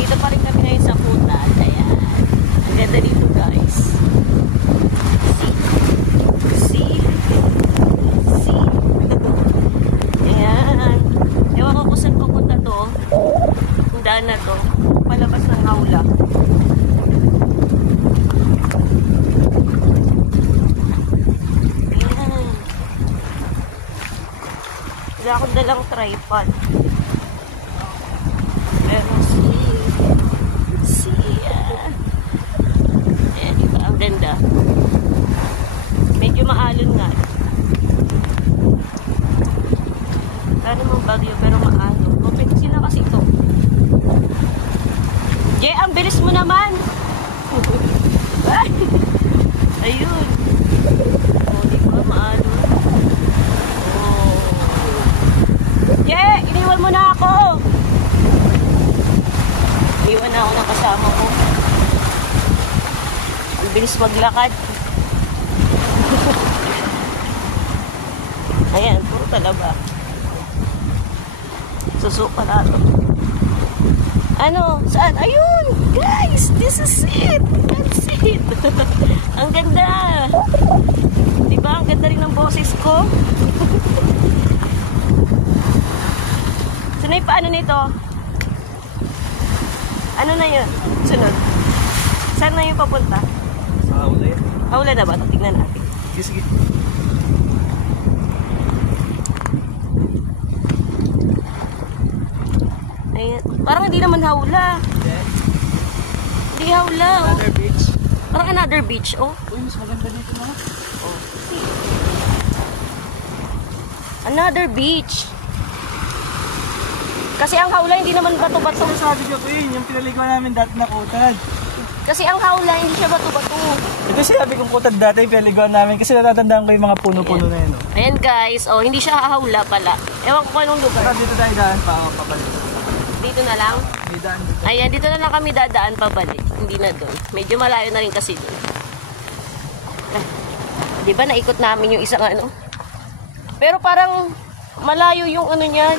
Dito pa rin kami ngayon sa Putan. Ayan. Ang ganda dito, guys. See? Ayan. Ewan ko kung saan pupunta to. Ang daan na to. Palabas ng hawla. Ayan. Wala akong dalang tripod. Pero ayan, diba? Ang ganda. Medyo maalon nga. Sana mong bagyo pero maalon. Okay sila kasi ito. Jay, ang bilis mo naman. Ayun. Oh, diba? Maalon. Oh. Jay, iniwan mo na ako. Iwan na ako ng kasama ko. Ang bilis maglakad. Ayan, puro talaba. Susuka na ito. Ano? Saan? Ayun! Guys! This is it! That's it! Ang ganda! Diba? Ang ganda rin ng boses ko. Sanay paano nito? Ano na yun? Sunod. Saan na yung papunta? Sa hawla yan. Hawla na ba? Tignan natin. Sige, sige. Ayan. Parang hindi naman hawla. Then, Hindi hawla. Oh. another beach. Parang another beach. Oh. Uy, mas maganda dito na. Oh. Another beach. Kasi ang hawla hindi naman bato-bato. Sabi ko, yung pinaligaw namin dati na kutad. Kasi ang hawla hindi siya bato-bato. Ito sinabi kong kutad dati, yung pinaligaw namin. Kasi natatandaan ko yung mga puno-puno na yun. Oh. Ayan guys, oh hindi siya hawla pala. Ewan ko anong lugar. Saka dito tayo daan pa, papalik. Dito na lang. May daan dito. Ayan, dito na lang kami dadaan pabalik. Hindi na doon. Medyo malayo na rin kasi doon. Di ba naikot namin yung isang ano? Pero parang malayo yung ano niya.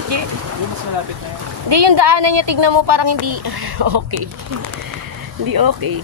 Yung mas malapit na yan. Hindi yung daanan niya, tignan mo parang hindi okay. Hindi okay.